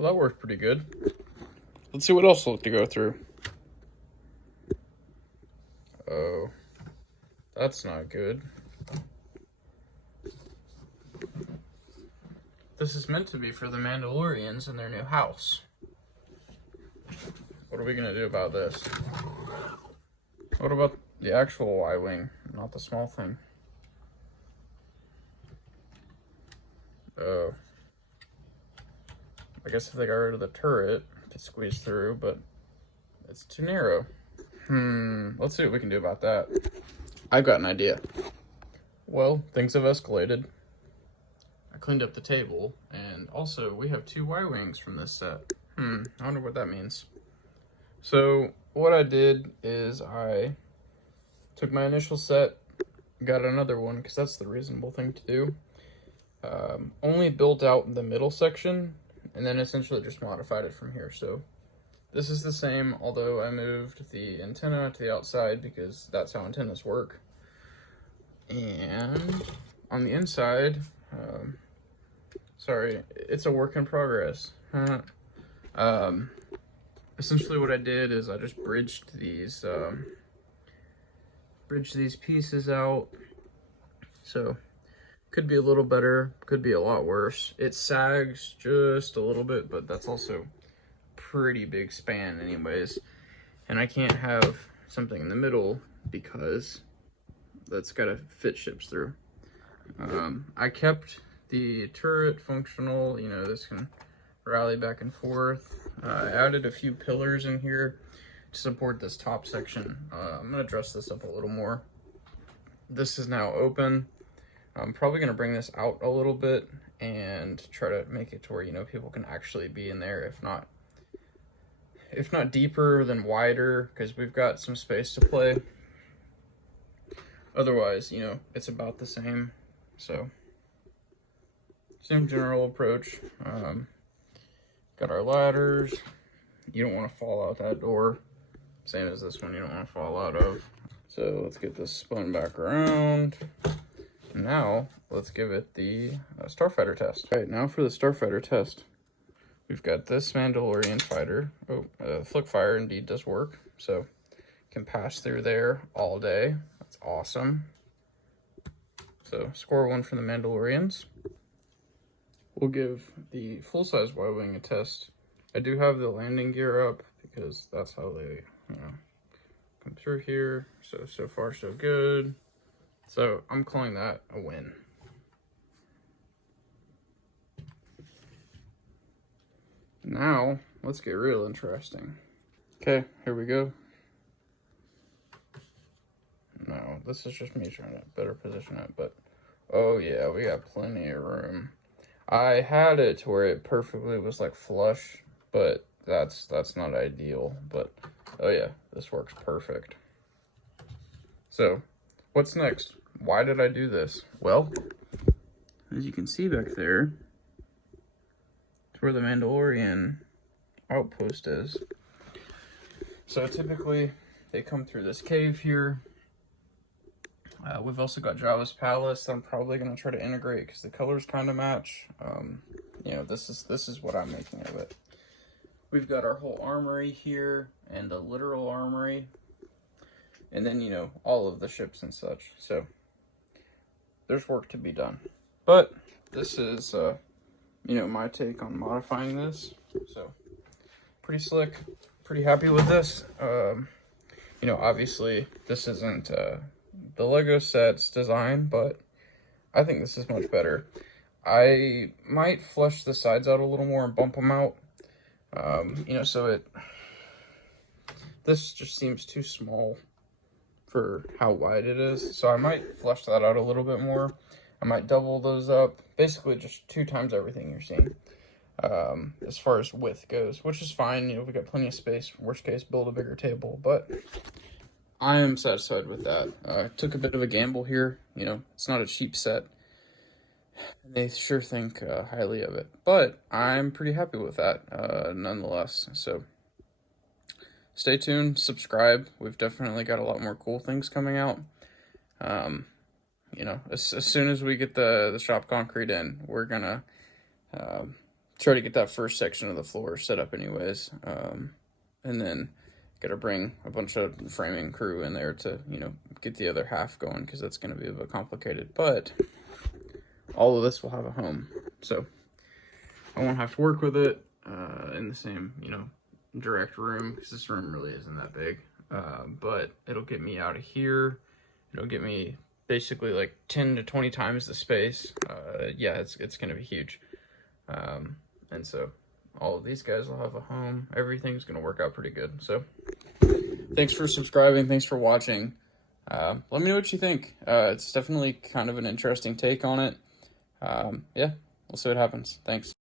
Well, that worked pretty good. Let's see what else to go through. Oh, that's not good. This is meant to be for the Mandalorians in their new house. What are we gonna do about this? What about the actual Y-wing, not the small thing? Oh. I guess if they got rid of the turret, it could squeeze through, but it's too narrow. Let's see what we can do about that. I've got an idea. Well, things have escalated. I cleaned up the table, and also we have 2 Y-wings from this set. I wonder what that means. So what I did is I took my initial set, got another one, because that's the reasonable thing to do. Only built out the middle section, and then essentially just modified it from here. So this is the same, although I moved the antenna to the outside because that's how antennas work. And on the inside, sorry, it's a work in progress. Essentially what I did is I just bridged these pieces out. So could be a little better, could be a lot worse. It sags just a little bit, but that's also pretty big span anyways. And I can't have something in the middle because that's gotta fit ships through. I kept the turret functional, this can rally back and forth. I added a few pillars in here to support this top section. I'm gonna dress this up a little more. This is now open. I'm probably going to bring this out a little bit and try to make it to where, people can actually be in there. If not deeper, then wider, because we've got some space to play. Otherwise, it's about the same. So, same general approach. Got our ladders. You don't want to fall out that door. Same as this one, you don't want to fall out of. So, let's get this spun back around. Now, let's give it the Starfighter test. All right, now for the Starfighter test. We've got this Mandalorian fighter. Flick fire indeed does work. So, can pass through there all day. That's awesome. So, score 1 for the Mandalorians. We'll give the full-size Y-wing a test. I do have the landing gear up because that's how they, come through here. So far, so good. So I'm calling that a win. Now, let's get real interesting. Okay, here we go. No, this is just me trying to better position it, but oh yeah, we got plenty of room. I had it to where it perfectly was like flush, but that's not ideal. But oh yeah, this works perfect. So, what's next? Why did I do this? Well, as you can see back there, it's where the Mandalorian outpost is. So typically, they come through this cave here. We've also got Jabba's Palace that I'm probably going to try to integrate because the colors kind of match. This is what I'm making of it. We've got our whole armory here and a literal armory. And then, all of the ships and such. So, there's work to be done. But, this is, my take on modifying this. So, pretty slick. Pretty happy with this. Obviously, this isn't the Lego set's design, but I think this is much better. I might flush the sides out a little more and bump them out. This just seems too small for how wide it is. So I might flush that out a little bit more. I might double those up. Basically just 2 times everything you're seeing. As far as width goes, which is fine. We got plenty of space. Worst case, build a bigger table. But I am satisfied with that. Took a bit of a gamble here. It's not a cheap set. They sure think highly of it. But I'm pretty happy with that nonetheless. So stay tuned, subscribe. We've definitely got a lot more cool things coming out. As soon as we get the shop concrete in, we're gonna try to get that first section of the floor set up anyways. And then gotta bring a bunch of framing crew in there to, you know, get the other half going, because that's going to be a bit complicated. But all of this will have a home, so I won't have to work with it in the same, you know, direct room, because this room really isn't that big. But it'll get me out of here. It'll get me basically like 10 to 20 times the space. Yeah, it's going to be huge. And so all of these guys will have a home. Everything's going to work out pretty good. So thanks for subscribing. Thanks for watching. Let me know what you think. It's definitely kind of an interesting take on it. Yeah, we'll see what happens. Thanks.